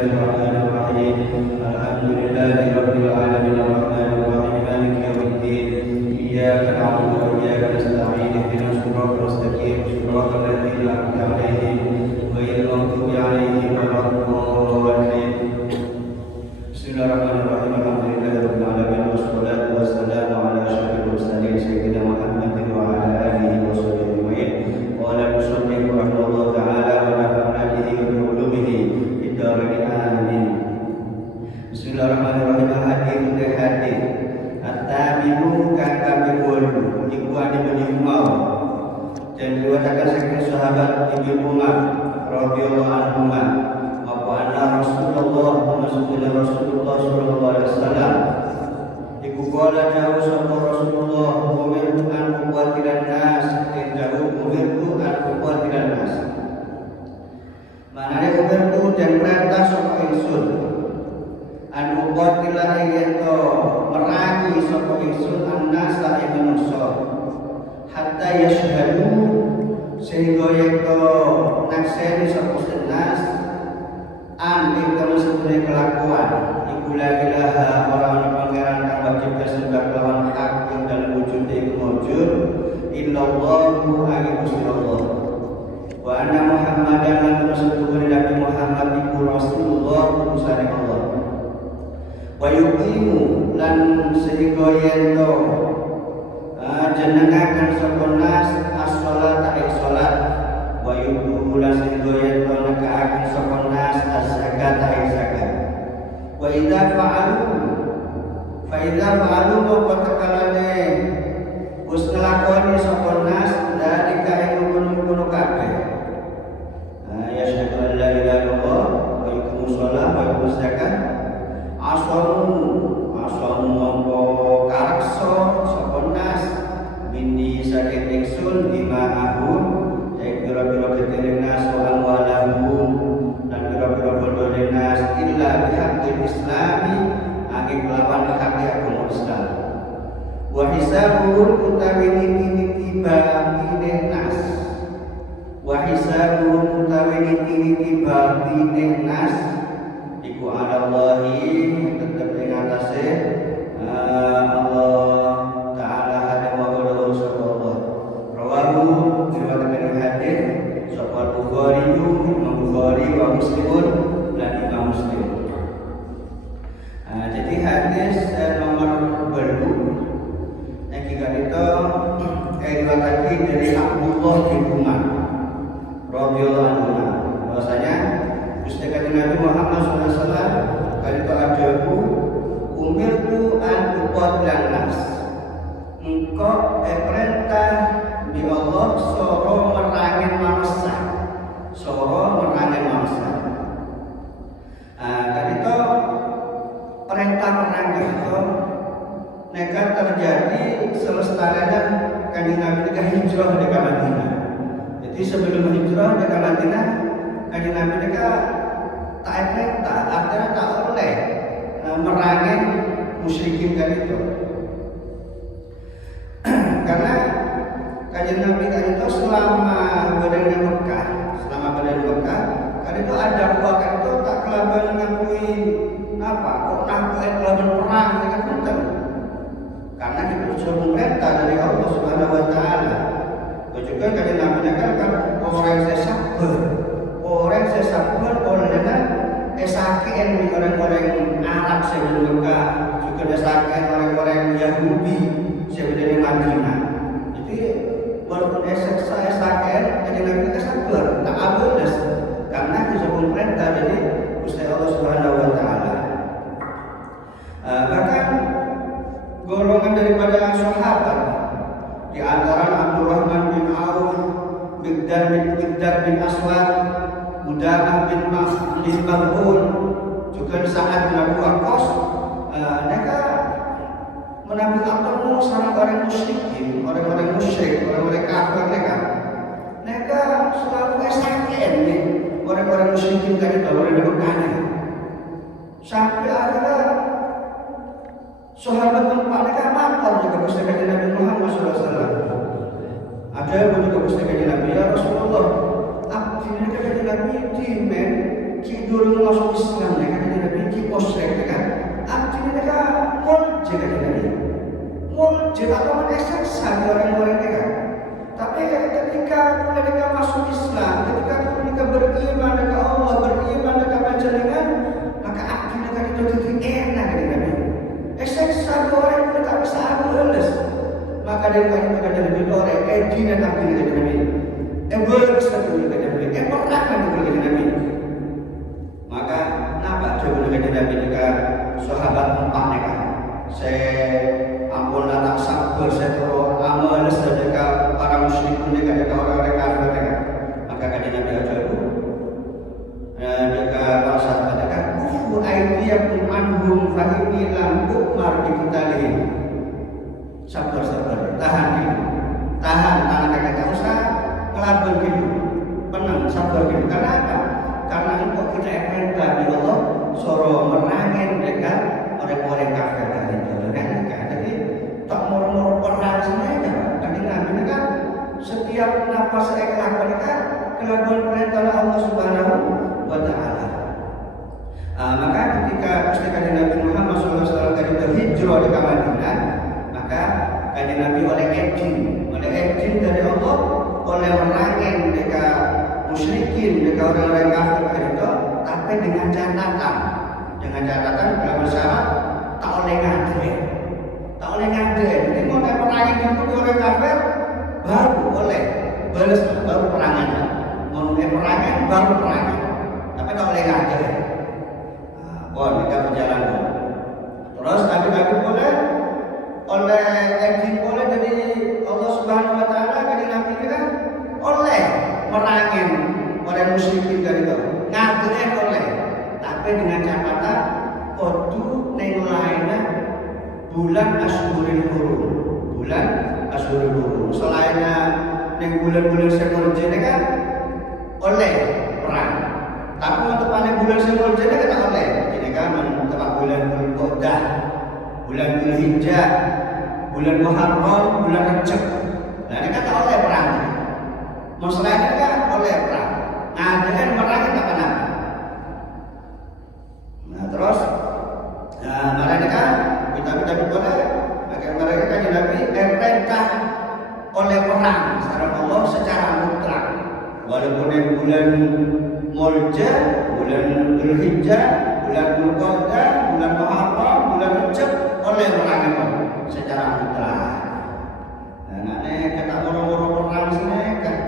Bismillahirrahmanirrahim. Alhamdulillahirabbil alamin arrahmanir rahim maliki yaumiddin. Iyyaka na'budu wa iyyaka nasta'in. Ihdinas siratal mustaqim. Siratal ladzina an'amta 'alaihim ghairil maghdubi 'alaihim waladdallin. Bismillahirrahmanirrahim. Alhamdulillahirabbil alamin wassalatu wassalamu ala asyrofil mursalin sayyidina Muhammadin wa ala alihi washabbihi ajmain. Qala al-musannif rahimahullahu ta'ala wa nafa'na bihi wa bi ulumihi fid dharain amin. Bismillahirrahmanirrahim. Hadis at-tamimu kang kabul iku ane menyumal dan diriwayatkan saking sahabat Ibnu Umar radhiyallahu anhu apa anna Rasulullah sallallahu alaihi wasallam iku qala jauh sapa Rasulullah umirtu an uqatilan nas umirtu an uqatilan nas manane umirtu dan perintah sapa ingsun an uqatilan yen to merangi sapa ingsun annas ing manusa hatta yashhadu sehingga yen to nakseni sapa nas an ing sebenarnya kelakuan iku la ilaha ora ana pangeran kang wajib disembah kelawan hak ing dalem wujud iku wujud illallahu ing Gusti Allah wa anna Muhammadan lan rasulullah Nabi Muhammad iku Rasulullah utusane Allah wa yuqimu lan sehingga yen to jenengaken sapa nas as-shalata ing salat wa yuqimu lan sehingga yen to nekaaken sapa nas az-zakat ing zakat wa idza fa'alu moko tekalane wis nglakoni sapa nas dari kae ngono kabeh ya syahadu an la ilaha illallah wa yuqimu shalah wa yuqimu zakat asamu mongko kareksa sapa nas minni saking ingsun dima'ahum ing pira-pira ketering nas wa amwalahum dan pira-pira bodone nas illa bihaqqil islami angin kelawan hak agama Islam wa hisabuhum utawi niti batine nas wa hisabuhum utawi niti batine nas iku ala Allahi tetep ing atase Allah taala hada wa qawluhu sallallahu rawahu riwayat hadis sahih Bukhari wa Muslim dan Imam Muslim. Jadi hadis nomor baru yang kita itu riwayat dari Abdullah bin Umar radhiyallahu anhu bahwasanya Gusti Nabi Muhammad SAW kali itu ajabu umirtu an uqatilan nas engkau perintah di Allah soro merangin manusia tadi itu perintah merangin itu nekat terjadi selestaranya kanjeng Nabi ketika hijrah di Madinah. Jadi sebelum hijrah di Madinah kanjeng Nabi ketika tak perintah artinya tak oleh merangin musyrikin kan itu karena kanjeng Nabi kan itu selama berada di Mekah kan itu ada kan itu tak kelaban ngakui apa kok ngakui kelaban perang dengan punten karena itu suruh perintah dari Allah Subhanahu wa taala. Juga kanjeng Nabi kan orang yang sabar olehnya esaken orang-orang Arab sebelum Mekah juga esaken orang-orang Yahudi sebelum Madinah. Jadi walaupun esaken kanjeng Nabi kita sabar tak abodes karena disebut perintah dari Gusti Allah Subhanahu wa taala. Bahkan golongan daripada sahabat di antara Abdurrahman bin Auf, Miqdad bin Aswad, Mudamah bin Mah'un, juga Sa'ad bin Abu Waqqas, mereka menampilkan orang-orang musyrikin, orang-orang musyrik, orang-orang kafir mereka selalu esaken nih orang-orang musyrikin tadi orang di Mekah sampai akhirnya sahabat mereka makan juga Gusti Nabi Muhammad SAW. Ada yang juga Gusti Nabi ya Rasulullah, abdi Nabi dimen ki durung masuk Islam mereka kanjeng Nabi ki musyrik kan. Artinya mereka murjid kanjeng Nabi. Murjid atau menyesatkan orang-orang mereka. Tapi ketika mereka masuk Islam, ketika mereka beriman kepada Allah, beriman kepada panjenengan, maka artinya mereka itu enak kanjeng Nabi. Seksa orang mereka bisa halus. Maka dari kanjeng Nabi orang edina tapi kanjeng Nabi. Berkata kanjeng Nabi, pernah kanjeng Nabi. Maka napa coba kanjeng Nabi jika sahabat empat mereka. Saya ampun tak sabar saya terus amal sedekah para muslimin dekat orang-orang kafir mereka. Maka kanjeng Nabi aja itu. Jika para sahabat mereka kufu aidiyakum anhum fa inni lam ukmar bi qitalihim. Sabar tahan dulu. Tahan anak tak usah ngelawan dulu. Tenang sabar dulu. Karena apa? Karena untuk kita perintah di Allah suruh merangin dekat orang-orang kafir tadi. Jadi tak murmur perang semuanya. Kanjeng Nabi ini kan setiap nafas ikhlas mereka kelakuan perintah Allah Subhanahu wa taala. Maka ketika kanjeng Nabi Muhammad SAW berhijrah di Madinah, maka kanjeng Nabi oleh izin dari Allah oleh merangin dekat musyrikin dekat orang-orang kafir itu, tapi dengan catatan kalau syarat tak oleh ngade. Jadi mau perangin itu di orang kafir baru oleh balas baru perangan. Mau perangin baru perangan, tapi tak oleh ngade. Mereka berjalan. Terus Nabi boleh oleh izin boleh dari Allah Subhanahu wa taala kanjeng Nabi kan oleh merangin orang musyrikin dari itu. Ngadene oleh, tapi dengan catatan kudu ning lainnya bulan Asyhurul Hurum. Selainnya ning bulan-bulan semulajene kan oleh perang. Tapi untuk panen bulan semulajene kan tak oleh. Ini kan tepat bulan Dzulqa'dah, bulan Dzulhijjah, bulan Muharram, bulan Rajab. Nah ini kan tak oleh perang. Masalahnya kan oleh perang. Nah dengan perang kita apa? Nah terus, mereka kita boleh agar mereka kanjeng Nabi perintah oleh perang secara Allah secara mutlak. Walaupun yang bulan Mulja, bulan Dzulhijjah, bulan Dzulqa'dah, bulan Muharram, bulan Rajab oleh perang itu secara mutlak. Nah ini kata orang-orang perang sini kan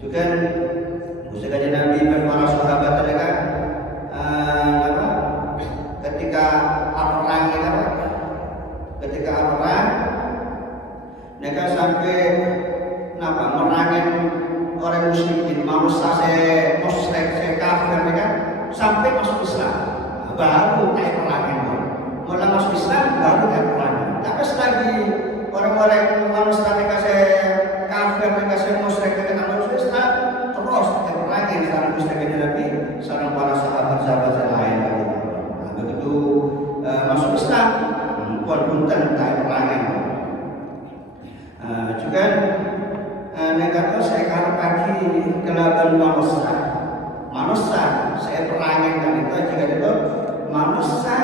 juga usia kanjeng Nabi dan para sahabat mereka ketika perang mereka sampai merangin orang musyrikin manusia musyrik kafir mereka sampai masuk Islam. Baru kayak perangin mulai masuk Islam baru kayak perangin. Tapi selagi orang-orang manusia mereka kafir mereka musyrik mereka masuk Islam terus kayak perangin sekarang usia kanjeng Nabi sekarang para sahabat-sahabat yang lain. Begitu masuk Islam punten tak perangin. Juga negara saya kalau pagi kelaban manusia saya perangin dan itu juga itu manusia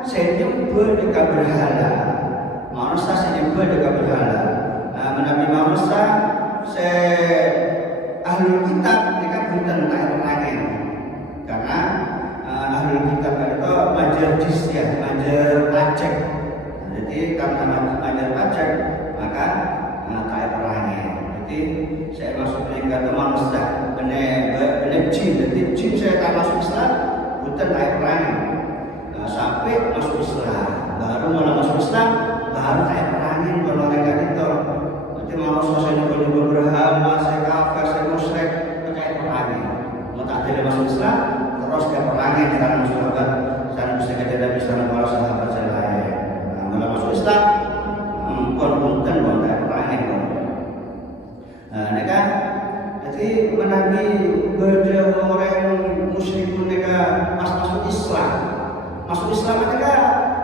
saya nyebut dekat berhala. Menabi manusia saya ahlul kitab dekat punten tak perangin karena ahlul kitab itu majer jizyah, majer pajak. Jadi karena majer pajak maka tak perangin. Jadi saya masuk lingkaran manusia benar jin. Jadi jin saya tak masuk Islam bukan tak perangin. Sampai masuk Islam baru mulai masuk Islam baru tak perangin kalau mereka itu. Nanti manusia saya nyoba berhala, saya kafir, saya musyrik tak perangin. Mau tak ada masuk Islam terus dia perangin sekarang sahabat sekarang bisa kita tidak bisa para sahabat yang lain. Mulai masuk Islam punten tak perangin. Ini kan jadi menabi beda orang muslimin mereka pas masuk Islam mereka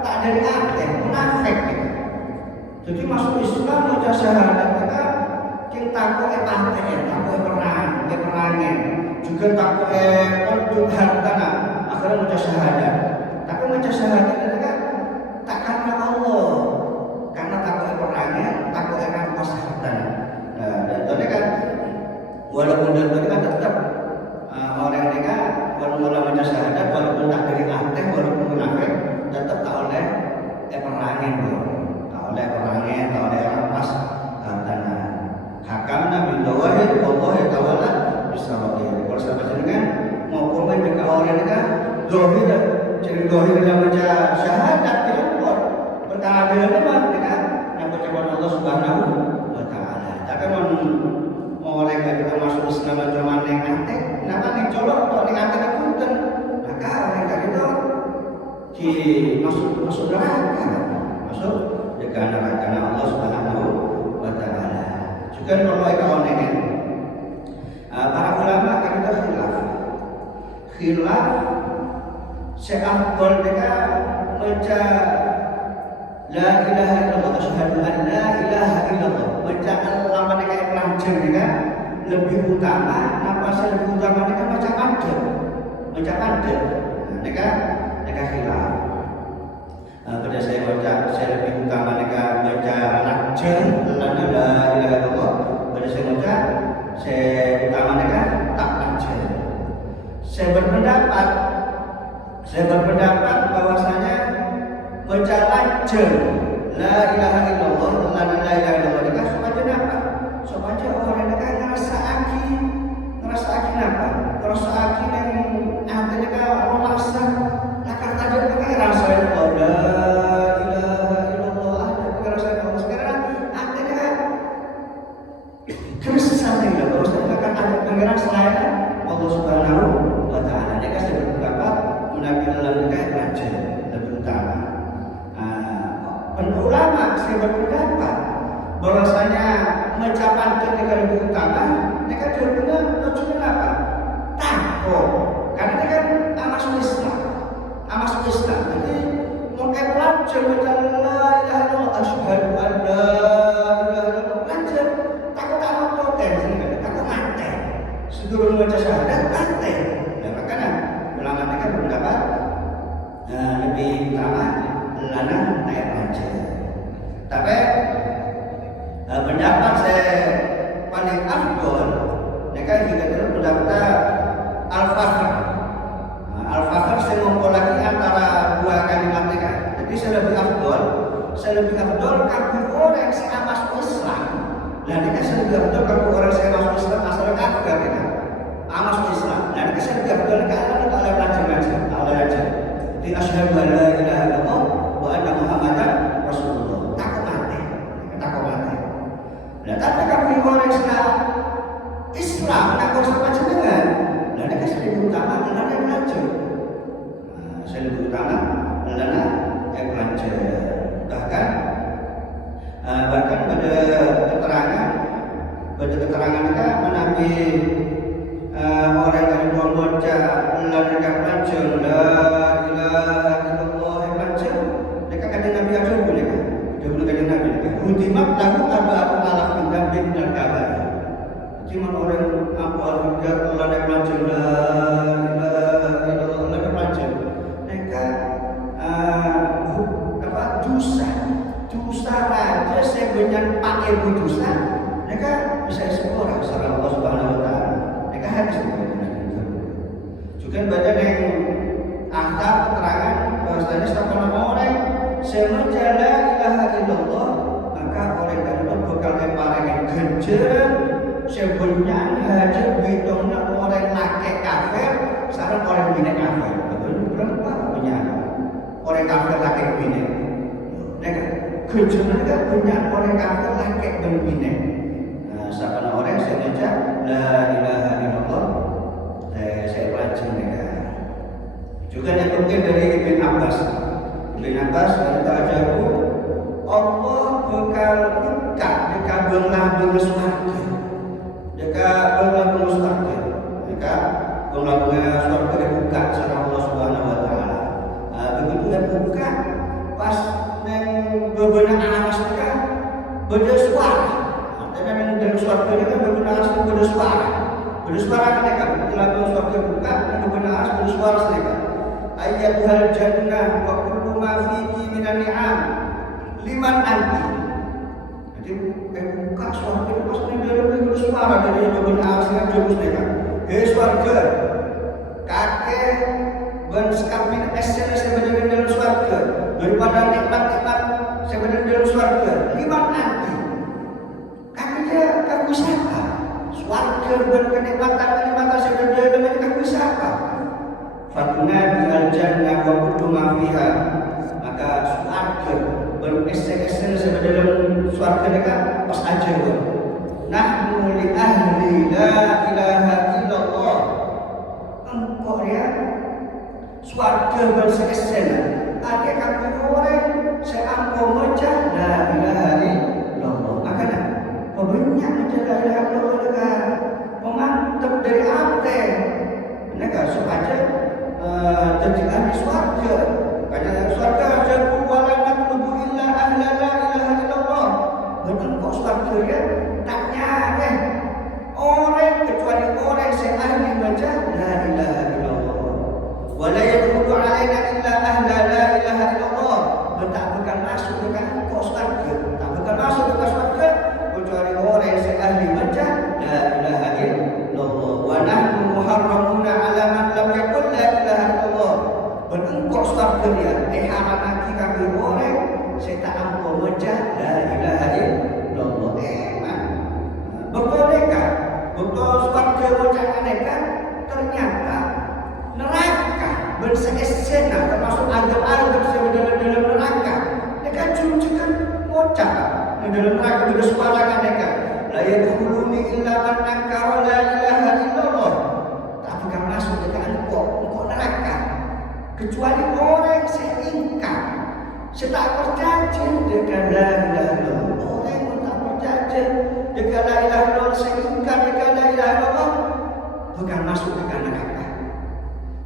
tak ada aktif munafik. Jadi masuk Islam baca syahadat mereka kita takut perang perangin juga takut untuk hartana akhirnya baca syahadat. Tapi baca syahadat itu kan tak karena Allah, karena takut perangnya, takut rampas hartana. Nah, dan tadi kan walaupun dan tadi kan tetap orang ini kan walaupun baca syahadat, walaupun tak dari anteh, walaupun munafik, tetap tak oleh perangin, tak oleh perangin, tak oleh rampas hartana. Hakam Nabi Dawahid Allah ya Ta'ala bisawabih. Kalau sahabat ini kan mau komen dekat orang ini kan dohir, jadi dohir yang baca syahadat tidak buat berkeadilan memang kan yang baca Allah Subhanahu wa Ta'ala. Tapi mau orang yang kita masuk Islam cuma yang antek, kenapa nih colok atau yang antek punten? Maka orang yang itu masuk neraka, masuk dekat neraka Allah Subhanahu wa Ta'ala. Juga kalau kawan ini, para ulama kan itu khilaf seafdol mereka baca la ilaha illallah asyhadu an la ilaha illallah baca Allah mereka yang lancar mereka lebih utama apa sih lebih utama mereka baca pantun mereka khilaf. Pada saya lebih utama mereka baca lancar la ilaha illallah. Pada saya utama mereka tak lancar. Saya berpendapat bahwasanya baca lancar la ilaha illallah la ilaha illallah mereka supaya apa? Supaya orang mereka ngerasa aki apa? Ngerasa aki yang artinya kan merasa nakar tadi pakai rasa Allah la ilaha illallah ada rasa Allah sekarang artinya keresahan itu terus akan ada pengeras selain Allah Subhanahu wa Ta'ala. Mereka sudah berpendapat menampilan mereka lancar lebih utama. Ulama saya berpendapat bahwasanya mencapai ketika lebih utama mereka juga tujuan apa? Takut karena dia kan masuk Islam jadi mungkin lancar baca la ilaha illallah asyhadu an la ilaha illallah lancar takut potensi takut mati sebelum baca syahadat mati. Dan makanya ulama mereka berpendapat lebih utama lana naik lancar. Tapi pendapat saya paling afdol mereka juga terus pendapat al-fakhr saya mengumpulkan antara dua kalimat mereka. Jadi saya lebih afdol kalau orang yang masuk Islam. Dan mereka saya lebih afdol kalau orang yang masuk Islam asal kafir mereka masuk Islam. Dan mereka saya lebih afdol kalau kita oleh belajar. Jadi asyhadu an la ilaha illallah wa anna muhammadan rasulullah. Takut mati. Nah, tapi kalau orang Islam tak usah baca dengan. Dan mereka saya lebih utama dengan yang belajar. Saya lebih utama adalah yang belajar. Bahkan pada keterangan mereka menabi orang yang membaca mereka belajar la ilaha illallah yang belajar mereka kata Nabi ajar mereka kata Nabi hudimat lahu arba'atu alaf min dambin dan kabar. Cuma orang apa al-hujjah Allah yang belajar la ilaha illallah yang belajar mereka dosa raja sebenarnya pakai dosa mereka bisa seorang secara Allah Subhanahu wa Ta'ala mereka habis juga baca yang angka keterangan bahwasanya setiap orang semenjak la ilaha illallah maka orang itu bakal keparengan ganjaran sebenarnya hajat bitongna orang laki kafir sareng orang bini kafir. Betul berapa punya orang kafir laki bini kejunan kan punya orang kafir laki dan bini. Siapa orang saya baca la ilaha illallah saya belajar mereka. Juga yang penting dari Ibn Abbas kata ajabu Allah bakal buka dekat belah-belah surga dekat belah-belah surga dibuka sama Allah Subhanahu wa Ta'ala. Begitu dia buka pas bebenah alas mereka beda suara. Artinya yang dari suara ini kan bebenah alas beda suara. bersuara mereka telah surga buka dan benar bersuara mereka ayyatuhal jannah wa kullu ma fihi minan ni'am liman anti. Jadi buka surga pas di dalam bersuara dari benar sangat jauh mereka surga kakek dan sekapin esen sebenarnya dalam surga daripada nikmat-nikmat sebenarnya dalam surga liman anti. Kamu siapa? Surga dan kenikmatan sebenarnya dengan kamu siapa? Fatuna bil jannah wa kullu ma fiha. Maka surga beresen-esen sebenarnya surga dekat pas aja. Nahnu li ahli la ilaha illallah. Engkau ya surga beresen-esen. Ada kamu orang seampun macam la ilaha illallah. Makanya banyak macam la ilaha illallah dekat memantap dari hati. Mereka supaya jadi ahli surga. Karena surga jabu wala natlubu illa ahla la ilaha illallah. Engkau surga ya tak nyare orang kecuali orang yang ahli baca la ilaha illallah. Wala yadkhulu alaina illa ahla la ilaha illallah. Tak akan masuk dekat engkau surga. Tak akan masuk dekat surga kecuali orang yang ahli baca la ilaha illallah. Wa nahnu muharramuna ala man lam yaqul la ilaha illallah. Engkau surga dia diharam lagi kami orang saya tak ampun baca la ilaha illallah. Betulkah? Betul surga macam mereka ternyata neraka bersesena termasuk azab-azab sebenarnya dalam neraka. Mereka cucikan bocah di dalam neraka bersuara mereka. La yadkhuluni illa man ankara la ilaha illallah. Tak akan masuk dekat engkau neraka kecuali orang yang ingkar. Saya tak percaya dekat la ilaha illallah. Orang yang tak percaya dekat la ilaha illallah, saya ingkar dekat la ilaha illallah, bukan masuk dekat neraka.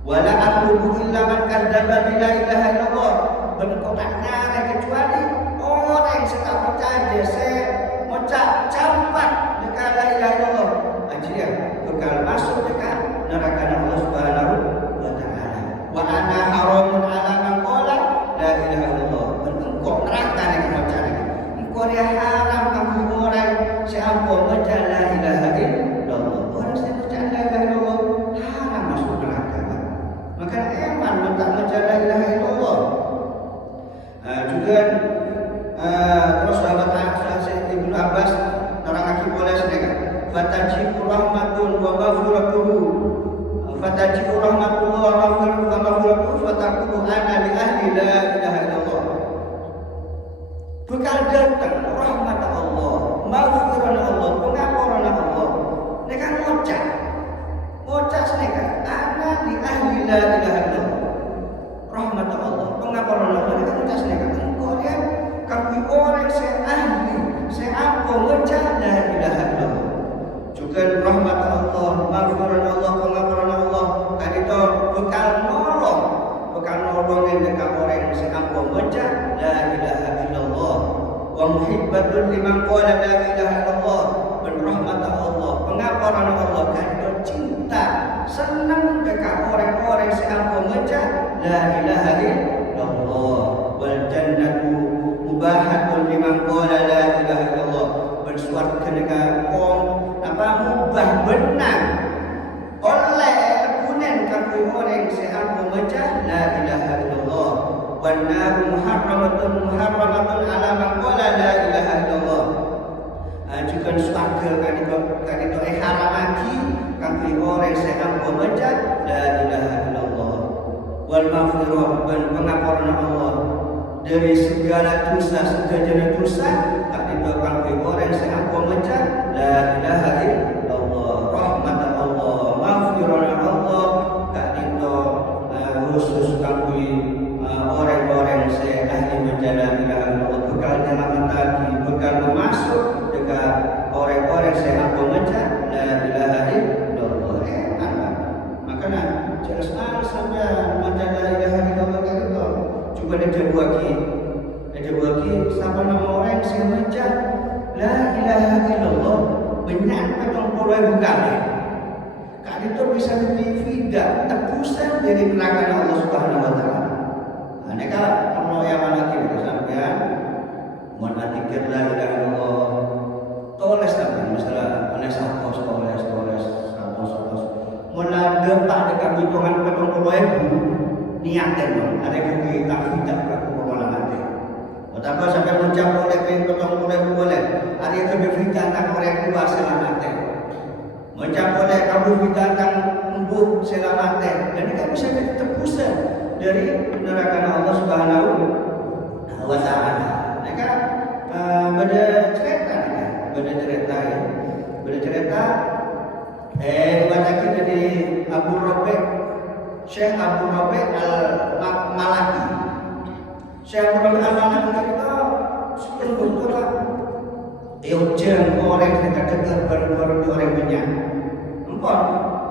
Wala atlubu illa man kadzdzaba bi la ilaha illallah. Engkau tak nyari kecuali orang yang tak percaya saya macam campak dekat la ilaha illallah. Dia bakal masuk dekat neraka Allah Subhanahu wa taala. Wa ana haramun ala man qala la ilaha illallah. Engkau neraka yang macam ni. Engkau dia haram kamu orang siapa baca la ilaha illallah. Orang yang baca la ilaha illallah haram masuk neraka. Maka eman tak baca la ilaha illallah. Juga terus sahabat Ibnu Abbas nerangake boleh sedekah. Fatajibu rahmatun wa maghfiratuhu. Fatajibu rahmatullah wa maghfiratuhu fatakunu ana li ahli la ilaha illallah. Bekal datang rahmat Allah, maghfirah Allah, pengampunan Allah. Mereka ngocak sedekah. Ana li ahli la ilaha illallah. Rahmat Allah, pengampunan Allah. Mereka ngocak sedekah. Engkau dia kami orang saya ahli, saya apa ngocak la ilaha illallah. Juga rahmat Allah, maghfirah Allah, pengampunan Allah. Kan itu bekal nolong yang dekat orang yang saya apa ngocak la ilaha illallah. Wa muhibbatun liman qala la ilaha illallah. Dan rahmat Allah, pengampunan Allah, kan itu cinta, senang dekat orang-orang yang saya apa ngocak la ilaha illallah. Wal jannatu mubahatun liman qala la ilaha illallah. Bersuara dekat mubah benar oleh kunen kami orang sehat membaca la ilaha illallah. Wan naru muharramatun ala man qala la ilaha illallah. Juga surga kan itu haram lagi kami orang sehat membaca la ilaha illallah. Wal maghfirah dan pengampunan Allah dari segala dosa, segala dosa. Tak itu kami orang sehat membaca la ilaha illallah. Rahmat Allah, maghfirah Allah. Tak itu khusus kami orang-orang saya ahli membaca la ilaha illallah. Bekal dalam hati, bekal masuk dekat orang-orang sehat membaca la ilaha illallah. Makanya jelas sampai membaca la ilaha illallah itu. Cuba dia buat siapa nama orang yang baca la ilaha illallah banyak petang puluh bukan Tadi itu bisa tidak tebusan dari neraka Allah Subhanahu Wa Taala. Nah, kalau yang lagi sampean mau dzikir la ilaha illallah, toles sampean masalah oleh satu toles mulai depan dekat hitungan 40.000 niatin ada yang kita tidak aku malah nanti. Betapa sampai mencapai oleh pengen boleh ada yang lebih tentang orang tua selamatnya. Mencapai oleh kamu tentang embuk selamatnya. Dan ini bisa tebusan dari neraka Allah Subhanahu Wa Taala. Mereka beda cerita baca dari Abu Rabi, Syekh Abu Rabi Al-Malaki. Syekh Abu Rabi Al-Malaki kita sebetulnya orang yang dekat baru orang banyak. Empat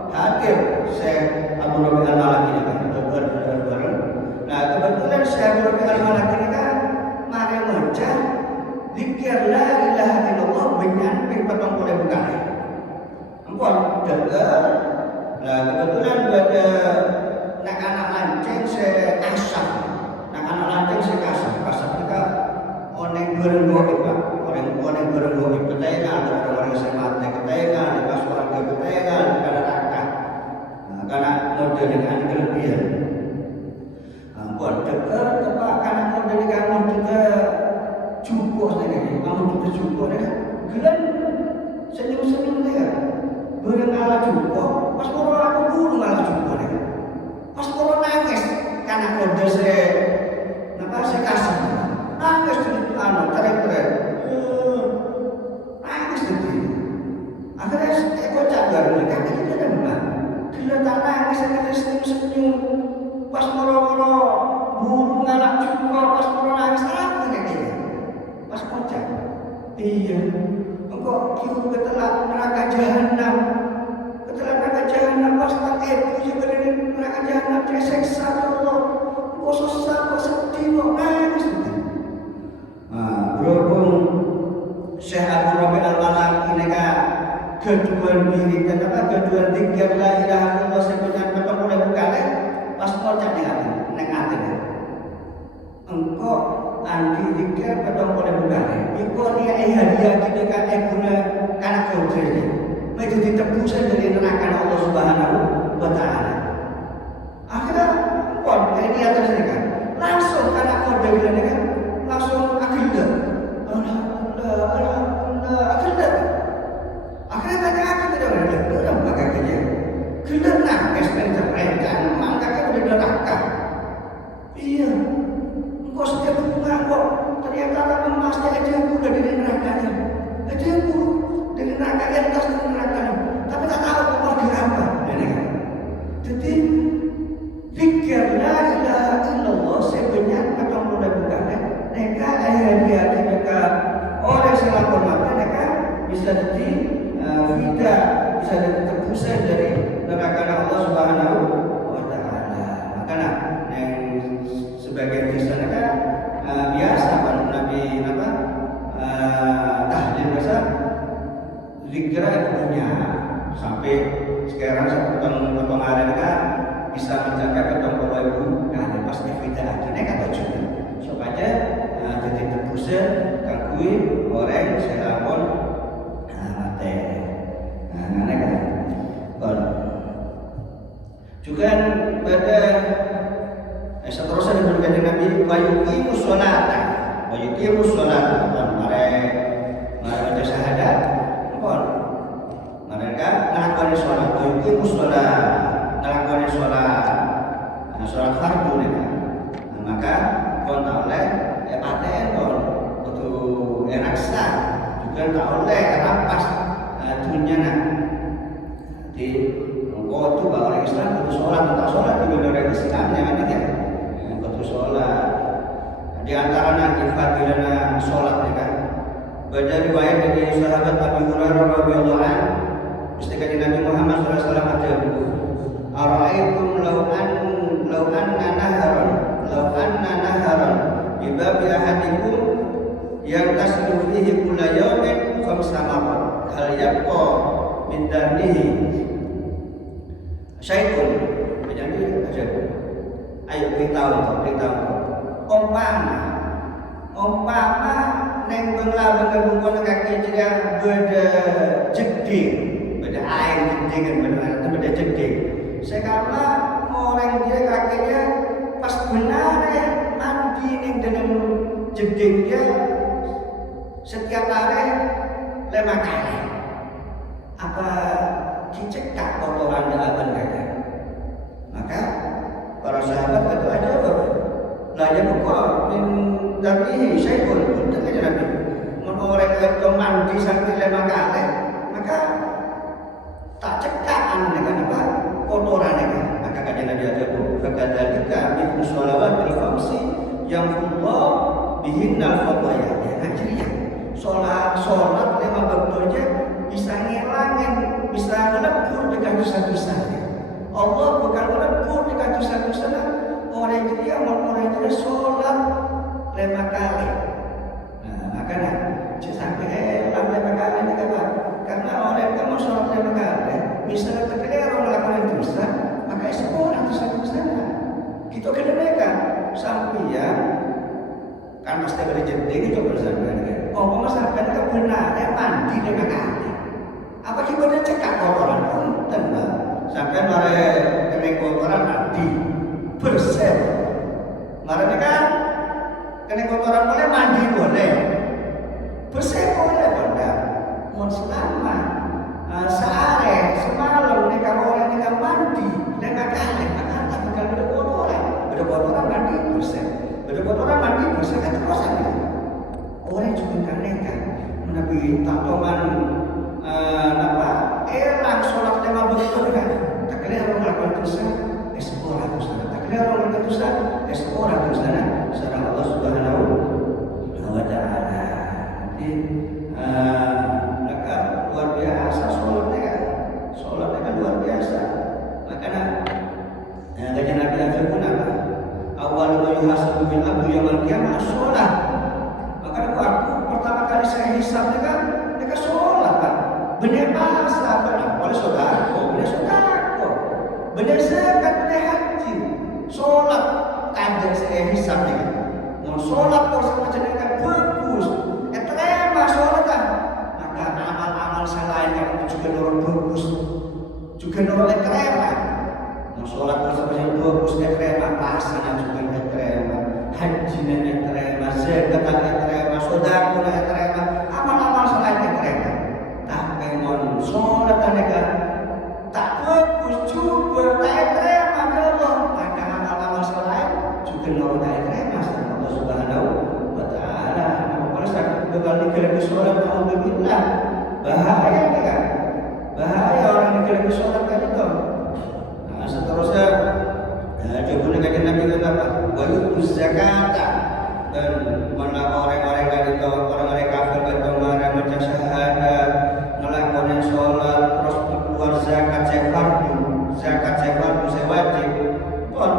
hadir Syekh Abu Rabi Al-Malaki ini kan baru. Nah kebetulan Syekh Abu Rabi Al-Malaki ini kan mari macam zikir la ilaha illallah banyak petang boleh bukan. Empat dengar. Nah kebetulan pada anak-anak lanceng saya kasar. Anak-anak lanceng saya kasar kita orang berenggo kita. Orang berenggo kita ada orang yang semata kita ada kasuarga kita ada neraka. Nah karena model dengan kelebihan. Empat dengar tempat karena model kamu juga cukup saja. Kamu juga cukup ya. Gelan senyum-senyum dia. Barang ala cukup, pas mau aku guru malah cukup deh. Pas mau nangis, karena kode saya, napa saya kasih, nangis tuh teriak, nangis tuh. Akhirnya saya kocak baru nih, kan itu ada mana? Dia tak nangis, saya senyum-senyum. Pas mau guru malah cukup, pas mau nangis apa kayak gini? Pas kocak, iya. Engkau kiu ketelah neraka jahanam. Ketelah neraka jahanam pas pakai puji pada neraka jahanam terseksa Allah. Engkau susah, engkau sedih, engkau nangis. Berhubung Syekh Abu Rabi Al-Malaki neka kedua diri kenapa kedua zikir la ilaha illallah sebenarnya ketemu oleh bukale pas kocak neng ati. Engkau andi zikir ketemu oleh bukale. Iko dia hadiah kita kan guna karena kodenya menjadi tebusan dari neraka Allah Subhanahu Wa Taala. Akhirnya kon ini atas ini kan langsung karena kode ini kan langsung akhirnya alhamdulillah akhirnya tanya aku tidak ada dalam bagainya kita nangis mencapaikan makanya udah neraka. Iya engkau setiap mengaku ternyata emasnya aja udah dari nerakanya, aja yang buruk dari neraka yang atas dari nerakanya, tapi tak tahu keluarga apa. Jadi zikir la ilaha illallah sebenarnya ketemu udah bukan mereka ayah dia mereka orang selapor maka mereka bisa jadi tidak bisa jadi tebusan dari neraka Allah Subhanahu Wa Taala. Makanya yang sebagian kisah mereka biasa kan Nabi tahlil biasa zikir itu punya sampai sekarang potong hari kan bisa menjaga potong ibu kan pasti beda akhirnya kata juga supaya jadi tebusan kangkui orang selapon mate mana kan juga pada seterusnya diberikan dengan Nabi wayuqimu sholata mereka syahadat mereka melakukan sholat wayuqimu sholat melakukan sholat fardu maka kontak oleh paten untuk eraksa juga tak oleh rampas dunia di engkau itu bahwa orang Islam butuh sholat tentang sholat juga dari Islam jangan ya butuh sholat di antara nanti fadilana sholat kan baca riwayat dari sahabat Abu Hurairah radhiyallahu anhu ketika Nabi Muhammad SAW ada ara'aitum law anna naharan bi babi ahadikum yaghtasilu fihi kulla yawmin khamsa marrat hal yabqa min darnihi Syai'un. Jadi aja. Ayo beritahu. Umpama neng bengla kaki jika beda jeding, beda air jeding kan benar beda jeding. Sekarang orang dia kakinya pas benar mandi neng dengan jeding dia setiap hari 5 kali. Apa dicekak kotoran dalam kaki? Maka para sahabat itu aja lah ya pokok tapi saya pun tidak aja Nabi orang itu mandi sampai 5 kali maka tak cekaan dengan apa kotoran ini maka kata Nabi aja fakadzalika mithlu shalawatil khamsi yang Allah bihinnal khataya ya sholat 5 waktu aja bisa ngilangin bisa melebur dengan dosa-dosa. Allah bukan melebur dengan dosa-dosa. Orang dia sholat 5 kali. Nah, makanya sampai 5 kali ini apa? Karena orang kamu sholat 5 kali, misalnya ketika orang melakukan dosa, maka seorang dosa-dosa. Kita kedemekan sampai ya kan pasti berjentik itu bersampai. Oh, sampai kebenaran mandi 5 kali. Apa kita udah cekak kotoran konten lah sampai mare kena kotoran mandi bersih mare kan kena kotoran boleh mandi boleh bersih boleh benda mau selama sehari semalam nih orang nih mandi 5 kali maka tak bakal beda kotoran mandi bersih kan terus aja orang juga kan neka menabi tak toman elang sholat 5 waktu kan tak kira orang melakukan dosa orang dosa tak kira orang melakukan dosa orang dosa sedang Allah Subhanahu wa ta'ala jadi luar biasa sholatnya kan luar biasa makanya kajian Nabi Azza pun apa awal ma yuhasabu bil abdu yaumil qiyamah as-shalah makanya aku pertama kali saya hisab kan sholat kan benar masa oleh saudara benar zakat benar haji sholat kadang saya hisab nih mau sholat kok sama jenengan bagus terima sholat kan maka amal-amal selain yang juga orang bagus juga orang terima mau sholat kok sama jenengan bagus terima pasanya juga terima hajinya terima zakat terima sedekah terima amal-amal selain terima tapi mau sholat mereka tak bagus juga tak terima Allah maka amal-amal selain juga orang tak terima sama Allah Subhanahu wa ta'ala. Kalau sakit begal dikira sholat alhamdulillah bahaya kan bahaya orang dikira sholat kan itu. Nah seterusnya coba kajian Nabi kata apa wa yutuz zakata dan mana orang-orang kan itu orang-orang kafir kata marah baca syahadat ngelakonin sholat terus keluar zakat saya fardu saya wajib pun